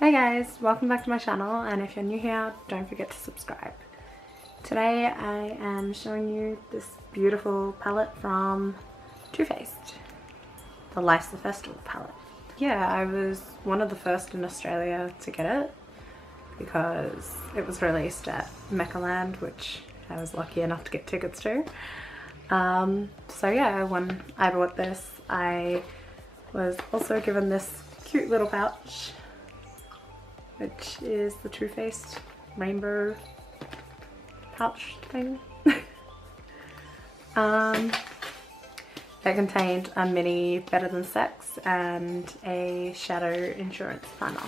Hey guys, welcome back to my channel, and if you're new here, don't forget to subscribe. Today I am showing you this beautiful palette from Too Faced, the Life's the Festival palette. Yeah, I was one of the first in Australia to get it because it was released at Meccaland, which I was lucky enough to get tickets to. So yeah, when I bought this, I was also given this cute little pouch, which is the Too Faced rainbow pouch thing. It contained a mini Better Than Sex and a shadow insurance primer,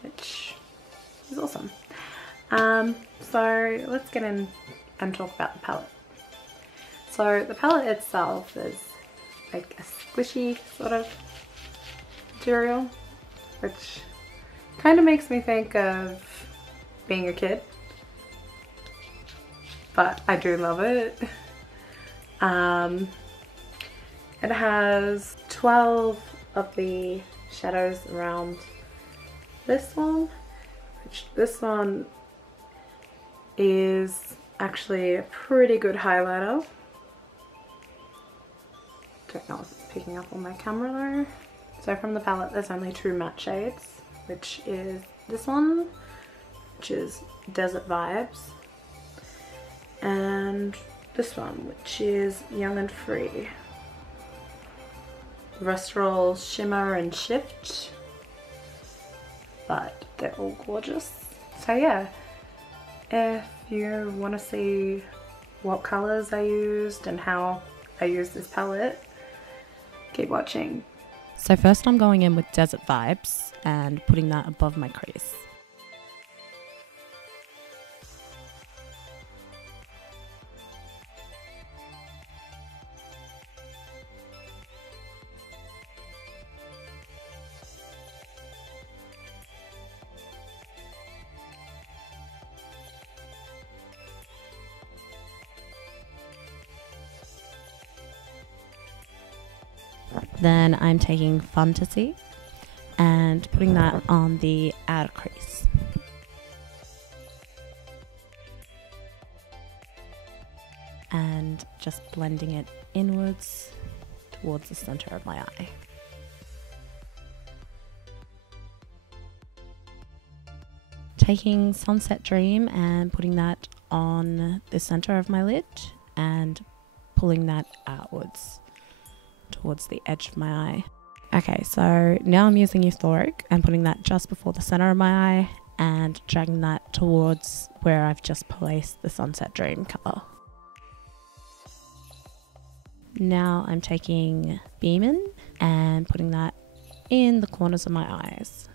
which is awesome. So let's get in and talk about the palette. So the palette itself is like a squishy sort of material, which kind of makes me think of being a kid, but I do love it. It has 12 of the shadows around this one, which this one is actually a pretty good highlighter. Don't know if it's picking up on my camera though. So from the palette there's only two matte shades, which is this one, which is Desert Vibes, and this one, which is Young and Free. The rest are all shimmer and shift, but they're all gorgeous. So yeah, if you want to see what colours I used and how I used this palette, keep watching. So first I'm going in with Desert Vibes and putting that above my crease. Then I'm taking Fantasy and putting that on the outer crease. And just blending it inwards towards the center of my eye. Taking Sunset Dream and putting that on the center of my lid and pulling that outwards towards the edge of my eye. Okay, so now I'm using Euphoric and putting that just before the center of my eye and dragging that towards where I've just placed the Sunset Dream color. Now I'm taking Beamin and putting that in the corners of my eyes.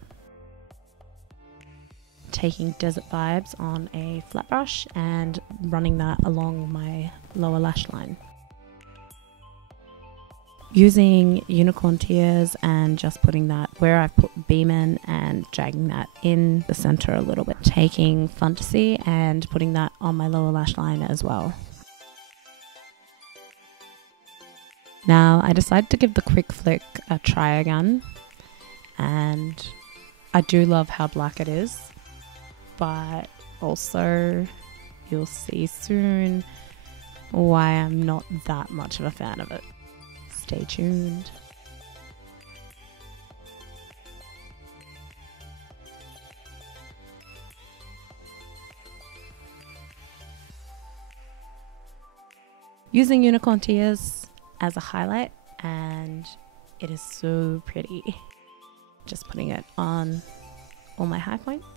Taking Desert Vibes on a flat brush and running that along my lower lash line. Using Unicorn Tears and just putting that where I've put Beamin and dragging that in the center a little bit. Taking Fantasy and putting that on my lower lash line as well. Now I decided to give the Quick Flick a try again, and I do love how black it is, but also you'll see soon why I'm not that much of a fan of it. Stay tuned. Using Unicorn Tears as a highlight, and it is so pretty. Just putting it on all my high points.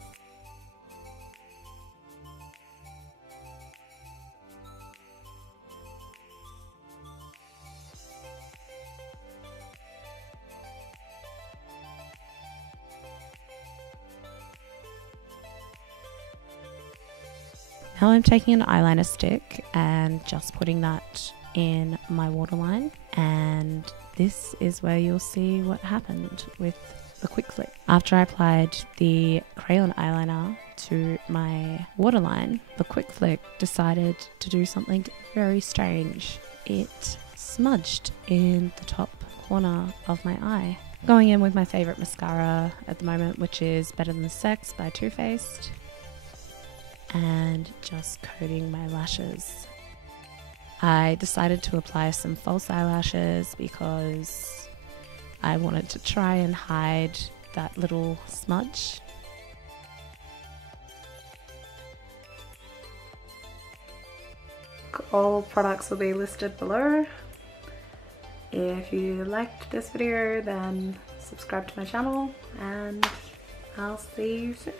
Now I'm taking an eyeliner stick and just putting that in my waterline, and this is where you'll see what happened with the Quick Flick. After I applied the crayon eyeliner to my waterline, the Quick Flick decided to do something very strange. It smudged in the top corner of my eye. Going in with my favourite mascara at the moment, which is Better Than Sex by Too Faced, and just coating my lashes. I decided to apply some false eyelashes because I wanted to try and hide that little smudge. All products will be listed below. If you liked this video, then subscribe to my channel and I'll see you soon.